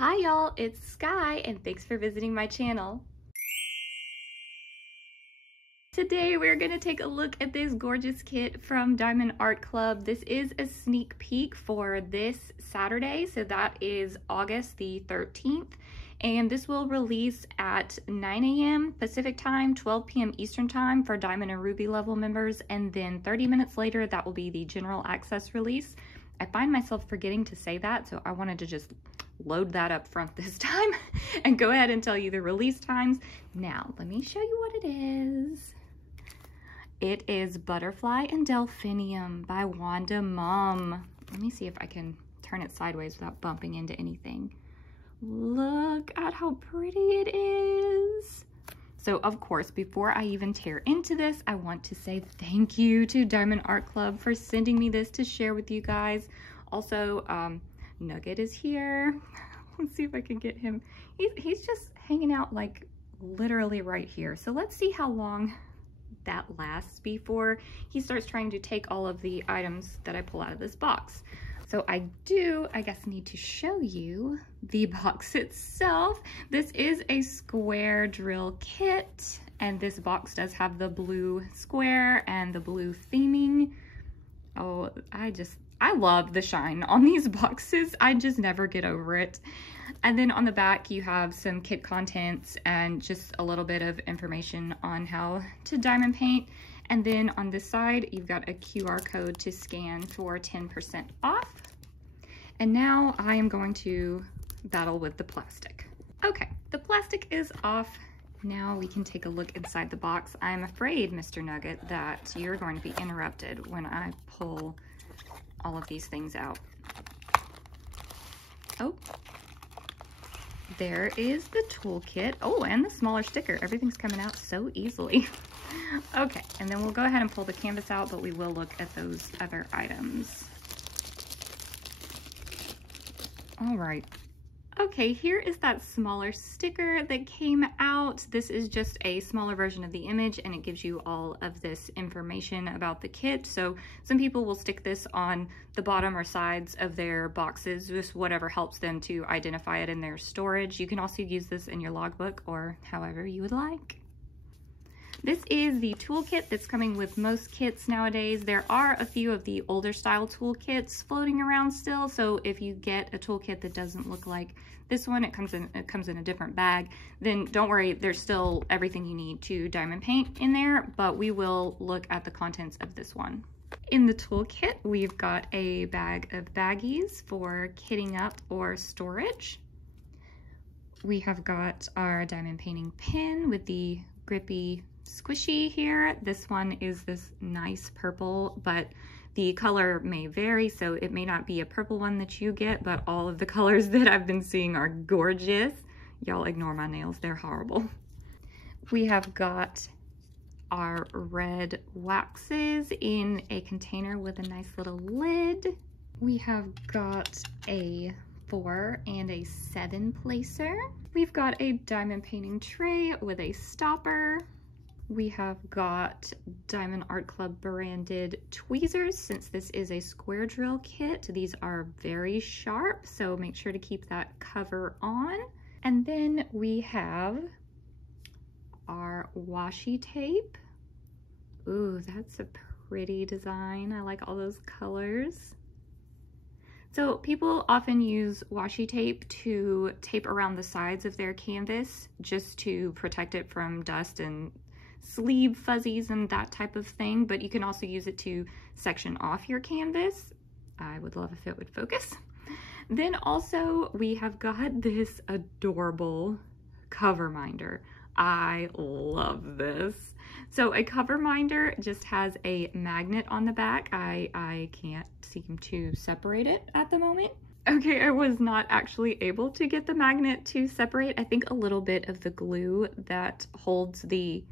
Hi y'all, it's Sky and thanks for visiting my channel. Today we're going to take a look at this gorgeous kit from Diamond Art Club. This is a sneak peek for this Saturday, so that is August the 13th. And this will release at 9 a.m. Pacific time, 12 p.m. Eastern time for Diamond and Ruby level members. And then 30 minutes later, that will be the general access release. I find myself forgetting to say that, so I wanted to just load that up front this time and go ahead and tell you the release times. Now, let me show you what it is. It is Butterfly and Delphinium by Wanda Mumm. Let me see if I can turn it sideways without bumping into anything. Look at how pretty it is. So of course, before I even tear into this, I want to say thank you to Diamond Art Club for sending me this to share with you guys. Also, Nugget is here. Let's see if I can get him. He's just hanging out like literally right here. So let's see how long that lasts before he starts trying to take all of the items that I pull out of this box. So I guess need to show you the box itself. This is a square drill kit, and this box does have the blue square and the blue theming. Oh, I love the shine on these boxes. I just never get over it. And then on the back, you have some kit contents and just a little bit of information on how to diamond paint. And then on this side, you've got a QR code to scan for 10% off. And now I am going to battle with the plastic. Okay, the plastic is off. Now we can take a look inside the box. I'm afraid, Mr. Nugget, that you're going to be interrupted when I pull all of these things out. Oh, there is the toolkit. Oh, and the smaller sticker. Everything's coming out so easily. Okay, and then we'll go ahead and pull the canvas out, but we will look at those other items. All right. Okay, here is that smaller sticker that came out. This is just a smaller version of the image, and it gives you all of this information about the kit. So some people will stick this on the bottom or sides of their boxes, just whatever helps them to identify it in their storage. You can also use this in your logbook or however you would like. This is the toolkit that's coming with most kits nowadays. There are a few of the older style toolkits floating around still, so if you get a toolkit that doesn't look like this one, it comes in a different bag, then don't worry, there's still everything you need to diamond paint in there, but we will look at the contents of this one. In the toolkit, we've got a bag of baggies for kitting up or storage. We have got our diamond painting pen with the grippy squishy here. This one is this nice purple, but the color may vary, so it may not be a purple one that you get, but all of the colors that I've been seeing are gorgeous. Y'all ignore my nails, they're horrible. We have got our red waxes in a container with a nice little lid. We have got a 4 and a 7 placer. We've got a diamond painting tray with a stopper. We have got Diamond Art Club branded tweezers. Since this is a square drill kit, these are very sharp, so make sure to keep that cover on. And then we have our washi tape. Ooh, that's a pretty design. I like all those colors. So people often use washi tape to tape around the sides of their canvas just to protect it from dust and sleeve fuzzies and that type of thing, but you can also use it to section off your canvas. I would love if it would focus. Then also we have got this adorable cover minder. I love this. So a cover minder just has a magnet on the back. I can't seem to separate it at the moment. Okay, I was not actually able to get the magnet to separate. I think a little bit of the glue that holds the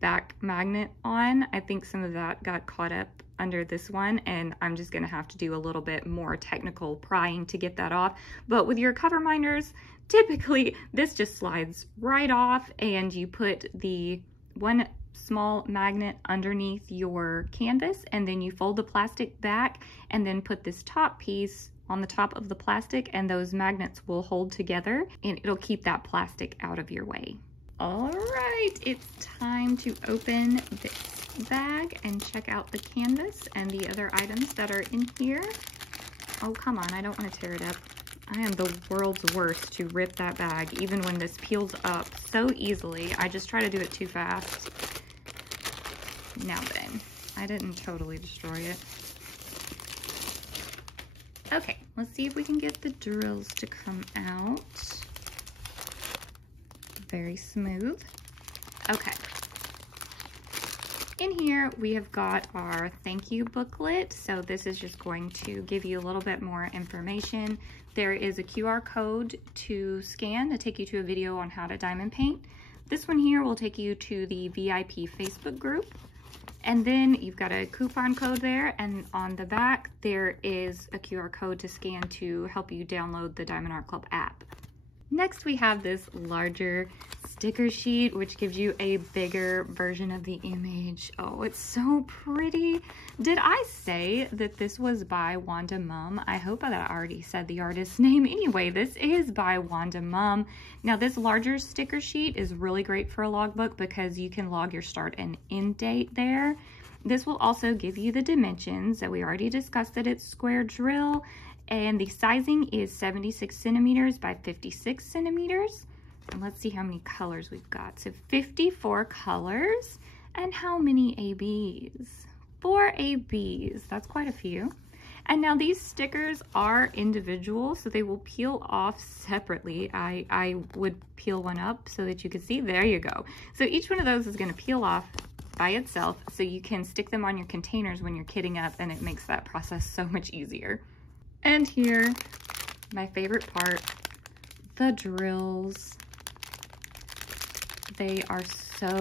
back magnet on, I think some of that got caught up under this one, and I'm just gonna have to do a little bit more technical prying to get that off. But with your cover minders, typically this just slides right off, and you put the one small magnet underneath your canvas, and then you fold the plastic back and then put this top piece on the top of the plastic, and those magnets will hold together and it'll keep that plastic out of your way. All right, it's time to open this bag and check out the canvas and the other items that are in here. Oh, come on, I don't want to tear it up. I am the world's worst to rip that bag, even when this peels up so easily. I just try to do it too fast. Now then, I didn't totally destroy it. Okay, let's see if we can get the drills to come out. Very smooth. Okay. In here, we have got our thank you booklet. So this is just going to give you a little bit more information. There is a QR code to scan to take you to a video on how to diamond paint. This one here will take you to the VIP Facebook group. And then you've got a coupon code there, and on the back, there is a QR code to scan to help you download the Diamond Art Club app. Next, we have this larger sticker sheet, which gives you a bigger version of the image. Oh, it's so pretty. Did I say that this was by Wanda Mumm? I hope that I already said the artist's name. Anyway, this is by Wanda Mumm. Now, this larger sticker sheet is really great for a logbook because you can log your start and end date there. This will also give you the dimensions that we already discussed, that it's square drill. And the sizing is 76 centimeters by 56 centimeters. And let's see how many colors we've got. So 54 colors. And how many ABs? 4 ABs. That's quite a few. And now these stickers are individual, so they will peel off separately. I would peel one up so that you can see. There you go. So each one of those is going to peel off by itself, so you can stick them on your containers when you're kitting up, and it makes that process so much easier. And here, my favorite part, the drills. They are so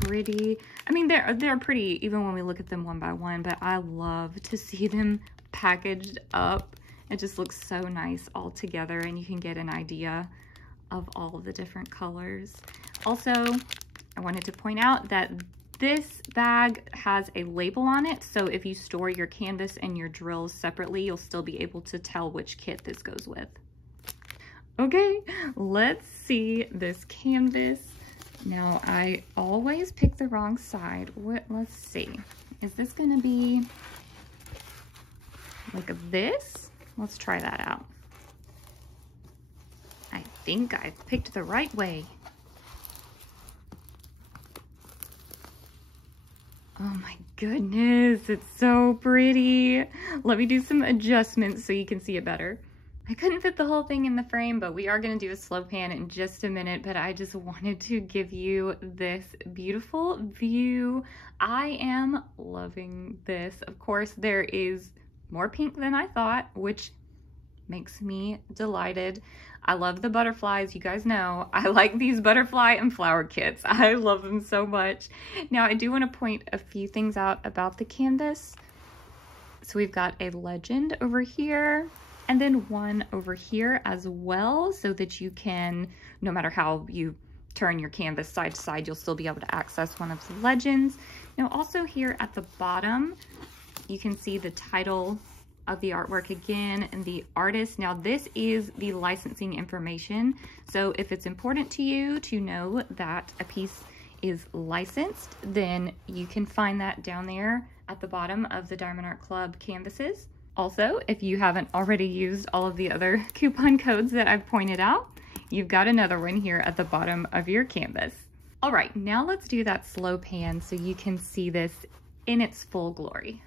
pretty. I mean, they're pretty even when we look at them one by one, but I love to see them packaged up. It just looks so nice all together, and you can get an idea of all of the different colors. Also, I wanted to point out that this bag has a label on it, so if you store your canvas and your drills separately, you'll still be able to tell which kit this goes with. Okay, let's see this canvas. Now, I always pick the wrong side. Let's see. Is this gonna be like this? Let's try that out. I think I picked the right way. Oh my goodness, it's so pretty. Let me do some adjustments so you can see it better. I couldn't fit the whole thing in the frame, but we are going to do a slow pan in just a minute, but I just wanted to give you this beautiful view. I am loving this. Of course, there is more pink than I thought, which makes me delighted. I love the butterflies. You guys know I like these butterfly and flower kits. I love them so much. Now, I do want to point a few things out about the canvas. So we've got a legend over here, and then one over here as well, so that you can, no matter how you turn your canvas side to side, you'll still be able to access one of the legends. Now, also here at the bottom, you can see the title of the artwork again and the artist. Now, this is the licensing information, so if it's important to you to know that a piece is licensed, then you can find that down there at the bottom of the Diamond Art Club canvases. Also, if you haven't already used all of the other coupon codes that I've pointed out, you've got another one here at the bottom of your canvas. All right, now let's do that slow pan so you can see this in its full glory.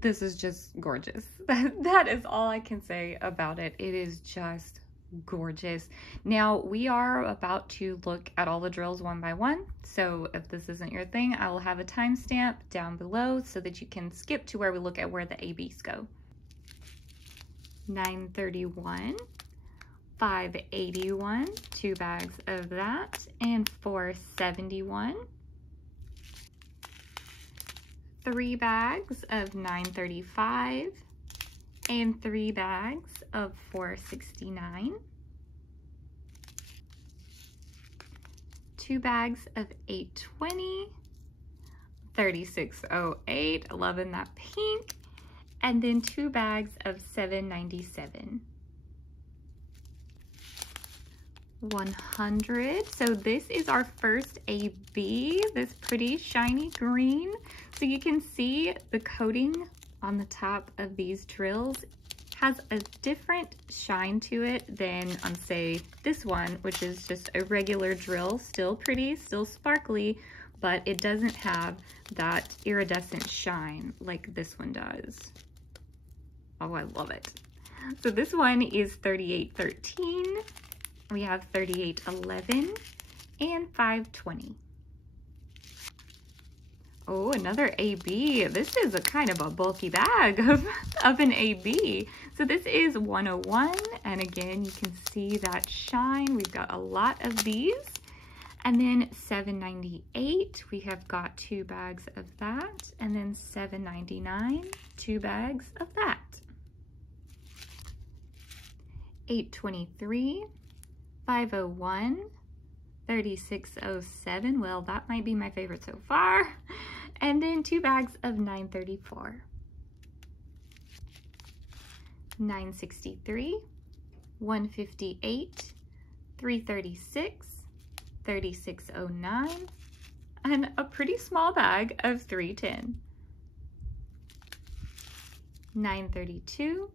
This is just gorgeous. That is all I can say about it. It is just gorgeous. Now we are about to look at all the drills one by one. So if this isn't your thing, I will have a timestamp down below so that you can skip to where we look at where the ABs go. 931, 581, 2 bags of that, and 471. 3 bags of 935 and 3 bags of 469. 2 bags of 820, 3608, loving that pink, and then 2 bags of 797. 100. So this is our first AB, this pretty shiny green. So you can see the coating on the top of these drills has a different shine to it than on, say, this one, which is just a regular drill, still pretty, still sparkly, but it doesn't have that iridescent shine like this one does. Oh, I love it. So this one is 3813. We have 3811 and 520. Oh, another AB. This is a kind of a bulky bag of an AB. So this is 101, and again, you can see that shine. We've got a lot of these. And then 798, we have got 2 bags of that, and then 799, 2 bags of that. 823, 501, 3607, well, that might be my favorite so far. And then 2 bags of 934. 963, 158, 336, 3609, and a pretty small bag of 310. 932,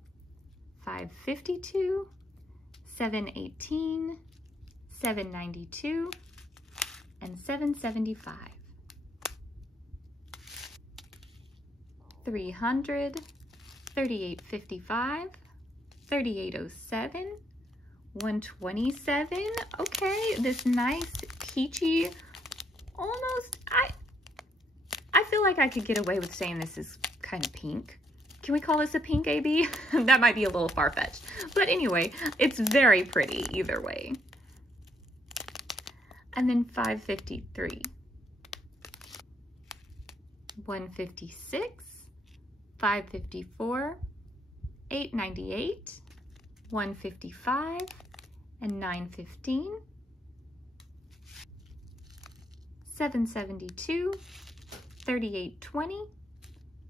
552, 718, 792, and 775. 300, 3855, 3807, 127. Okay, this nice peachy, almost, I feel like I could get away with saying this is kind of pink. Can we call this a pink AB? That might be a little far-fetched. But anyway, it's very pretty either way. And then 553. 156. 554. 898. 155. And 915. 772. 3820.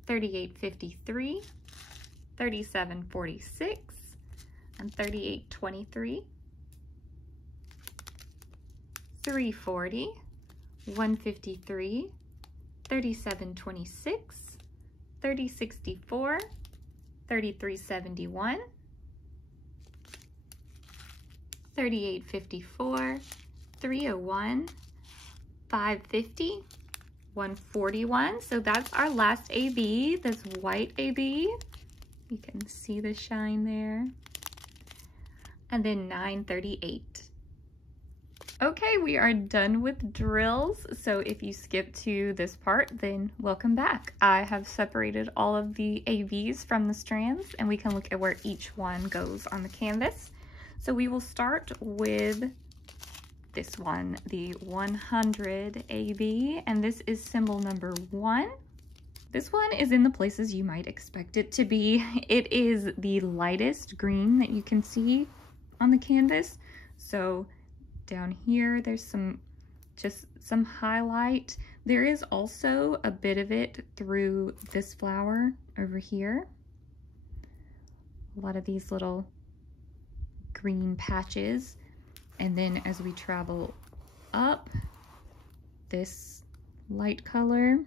3853, 3746, and 3823, 340, 153, 3726, 3064, 3371, 3854, 301, 550, 141. So that's our last AB, this white AB. You can see the shine there. And then 938. Okay, we are done with drills. So if you skip to this part, then welcome back. I have separated all of the ABs from the strands, and we can look at where each one goes on the canvas. So we will start with this one, the 100 AB, and this is symbol number 1. This one is in the places you might expect it to be. It is the lightest green that you can see on the canvas. So down here, there's just some highlight. There is also a bit of it through this flower over here. A lot of these little green patches. And then as we travel up, this light color,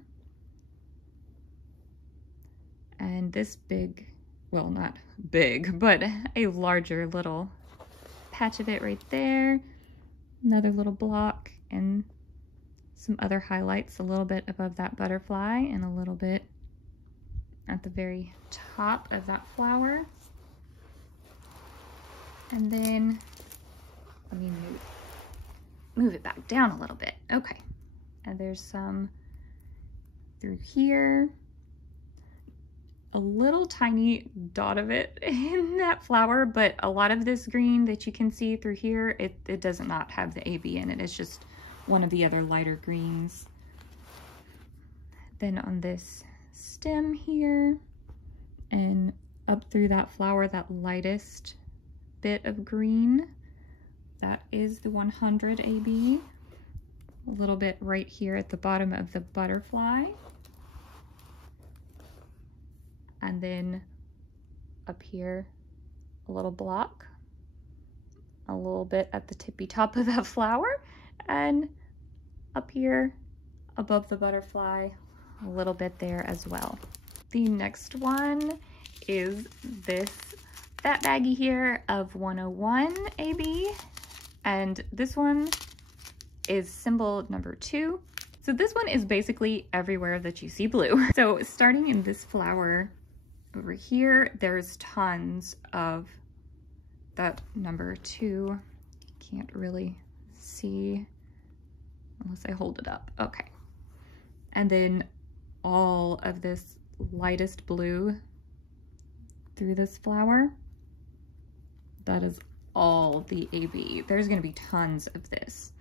and this big, well, not big, but a larger little patch of it right there, another little block, and some other highlights a little bit above that butterfly and a little bit at the very top of that flower. And then let me move it back down a little bit. Okay. And there's some through here. A little tiny dot of it in that flower, but a lot of this green that you can see through here, it does not have the AB in it. It's just one of the other lighter greens. Then on this stem here and up through that flower, that lightest bit of green, that is the 100 AB. A little bit right here at the bottom of the butterfly. And then up here, a little block, a little bit at the tippy top of that flower, and up here above the butterfly, a little bit there as well. The next one is this fat baggie here of 101 AB, and this one is symbol number 2. So this one is basically everywhere that you see blue. So starting in this flower, over here, there's tons of that number 2. Can't really see unless I hold it up. Okay. And then all of this lightest blue through this flower, that is all the AB. There's going to be tons of this.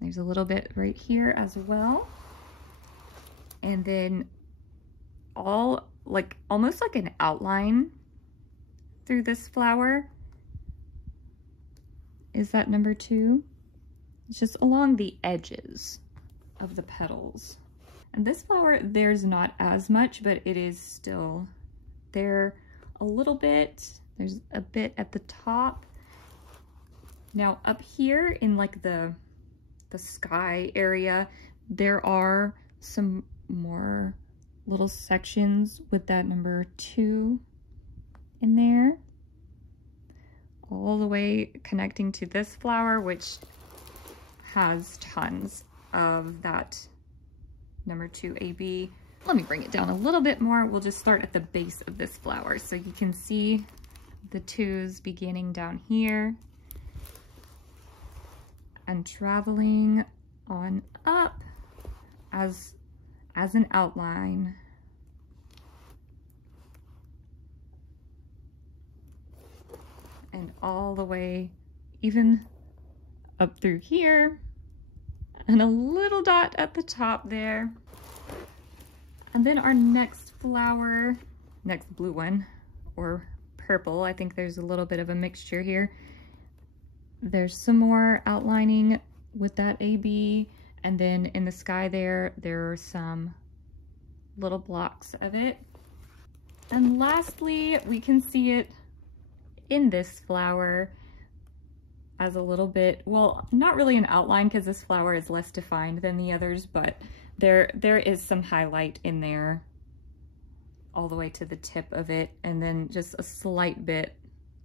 There's a little bit right here as well. And then all almost like an outline through this flower is that number 2. It's just along the edges of the petals. And this flower, there's not as much, but it is still there a little bit. There's a bit at the top. Now up here in like the sky area, there are some more little sections with that number 2 in there, all the way connecting to this flower, which has tons of that number 2 AB. Let me bring it down a little bit more. We'll just start at the base of this flower so you can see the 2s beginning down here and traveling on up as an outline. And all the way even up through here, and a little dot at the top there. And then our next flower, next blue one, or purple, I think there's a little bit of a mixture here. There's some more outlining with that AB, and then in the sky there are some little blocks of it. And lastly, we can see it in this flower as a little bit, well, not really an outline because this flower is less defined than the others, but there is some highlight in there all the way to the tip of it, and then just a slight bit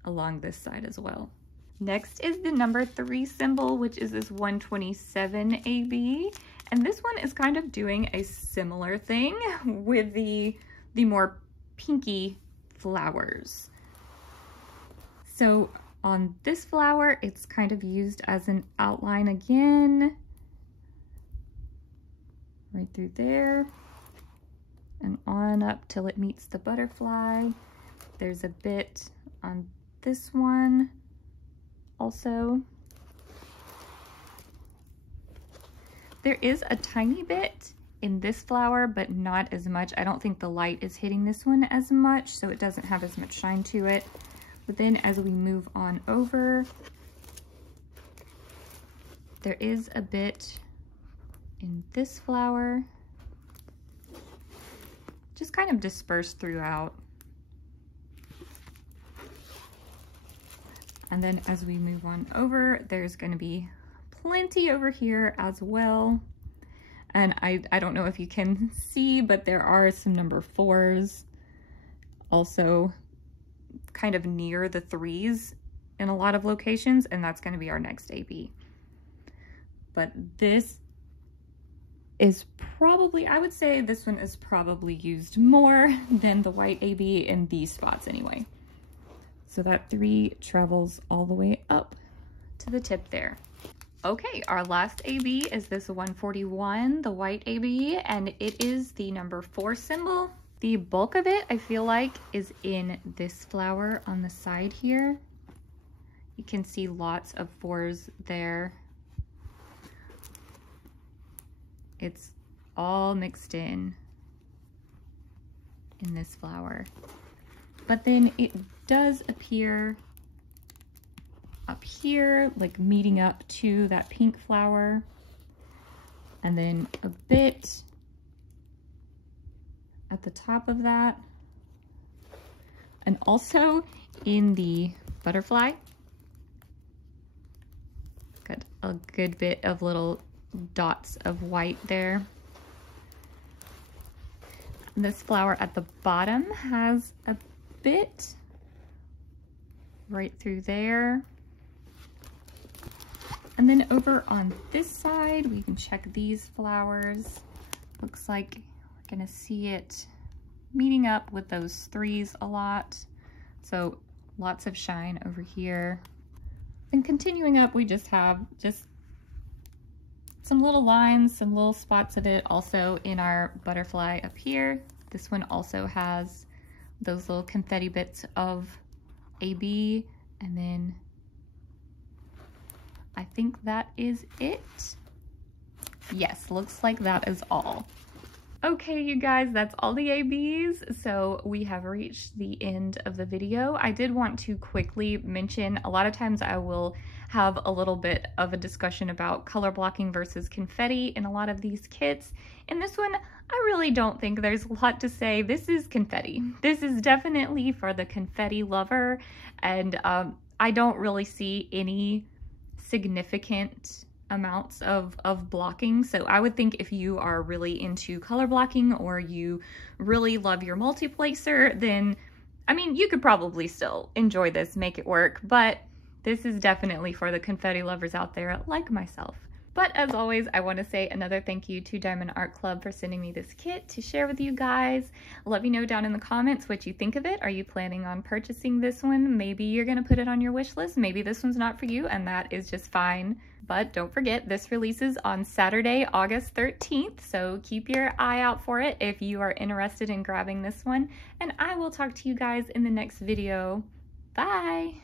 along this side as well. Next is the number 3 symbol, which is this 127 AB. And this one is kind of doing a similar thing with the more pinky flowers. So on this flower, it's kind of used as an outline again, right through there and on up till it meets the butterfly. There's a bit on this one also. There is a tiny bit in this flower, but not as much. I don't think the light is hitting this one as much, so it doesn't have as much shine to it. But then as we move on over, there is a bit in this flower, just kind of dispersed throughout. And then as we move on over, there's going to be plenty over here as well. And I don't know if you can see, but there are some number 4s also kind of near the 3s in a lot of locations, and that's going to be our next AB. But this is probably, I would say this one is probably used more than the white AB in these spots anyway. So that 3 travels all the way up to the tip there. Okay, our last AB is this 141, the white AB, and it is the number 4 symbol. The bulk of it, I feel like, is in this flower on the side here. You can see lots of 4s there. It's all mixed in this flower. But then it does appear up here, like meeting up to that pink flower. And then a bit at the top of that. And also in the butterfly. Got a good bit of little dots of white there. This flower at the bottom has a bit right through there. And then over on this side, we can check these flowers. Looks like we're gonna see it meeting up with those 3s a lot. So lots of shine over here. And continuing up, we just have some little lines, some little spots of it also in our butterfly up here. This one also has those little confetti bits of AB, and then I think that is it. Yes, looks like that is all. Okay, you guys, that's all the ABs. So we have reached the end of the video. I did want to quickly mention, a lot of times I will have a little bit of a discussion about color blocking versus confetti in a lot of these kits. In this one, I really don't think there's a lot to say. This is confetti. This is definitely for the confetti lover, and I don't really see any significant amounts of blocking. So I would think if you are really into color blocking or you really love your multiplacer, then I mean, you could probably still enjoy this, make it work, but this is definitely for the confetti lovers out there like myself. But as always, I want to say another thank you to Diamond Art Club for sending me this kit to share with you guys. Let me know down in the comments what you think of it. Are you planning on purchasing this one? Maybe you're going to put it on your wish list. Maybe this one's not for you, and that is just fine. But don't forget, this releases on Saturday, August 13th, so keep your eye out for it if you are interested in grabbing this one. And I will talk to you guys in the next video. Bye!